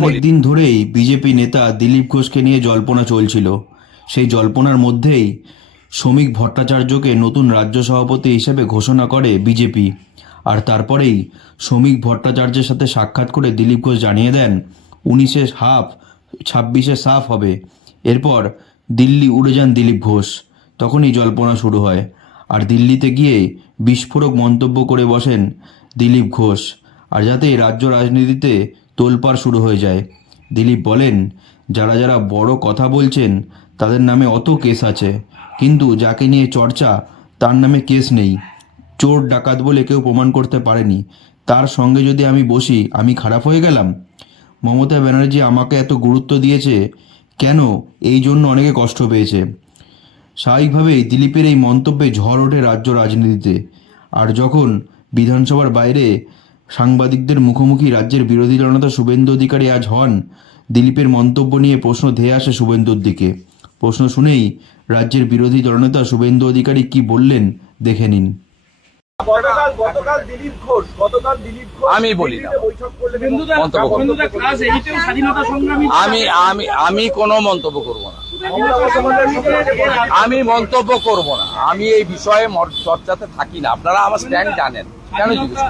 অনেকদিন ধরেই বিজেপি নেতা দিলীপ ঘোষকে নিয়ে জল্পনা চলছিল। সেই জল্পনার মধ্যেই শ্রমিক ভট্টাচার্যকে নতুন রাজ্য সভাপতি হিসেবে ঘোষণা করে বিজেপি। আর তারপরেই শ্রমিক ভট্টাচার্যের সাথে সাক্ষাৎ করে দিলীপ ঘোষ জানিয়ে দেন উনিশে হাফ ছাব্বিশে সাফ হবে। এরপর দিল্লি উড়ে যান দিলীপ ঘোষ। তখনই জল্পনা শুরু হয়। আর দিল্লিতে গিয়ে বিস্ফোরক মন্তব্য করে বসেন দিলীপ ঘোষ। আর যাতে রাজ্য রাজনীতিতে তোলপাড় শুরু হয়ে যায়। দিলীপ বলেন, যারা যারা বড় কথা বলছেন, তাদের নামে অত কেস আছে। কিন্তু যাকে নিয়ে চর্চা, তার নামে কেস নেই। চোর ডাকাত বলে কেউ প্রমাণ করতে পারেনি। তার সঙ্গে যদি আমি বসি, আমি খারাপ হয়ে গেলাম? মমতা ব্যানার্জি আমাকে এত গুরুত্ব দিয়েছে, কেন এই জন্য অনেকে কষ্ট পেয়েছে? স্বাভাবিকভাবেই দিলীপের এই মন্তব্যে ঝড় ওঠে রাজ্য রাজনীতিতে। আর যখন বিধানসভার বাইরে সাংবাদিকদের মুখোমুখি রাজ্যের বিরোধী দলনেতা শুভেন্দু অধিকারী আজ হন দিলীপের মন্তব্য নিয়ে প্রশ্ন ধেয়ে আসে শুভেন্দুর দিকে। প্রশ্ন শুনেই রাজ্যের বিরোধী দলনেতা শুভেন্দু অধিকারী কি বললেন দেখে নিন। গতকাল গতকাল দিলীপ ঘোষ গতকাল দিলীপ ঘোষ আমি বলি আমি আমি আমি কোনো মন্তব্য করব না। আমি মন্তব্য করব না। আমি এই বিষয়ে চর্চাতে থাকি না। আপনারা আমার স্ট্যান্ড জানেন। কেন জিজ্ঞেস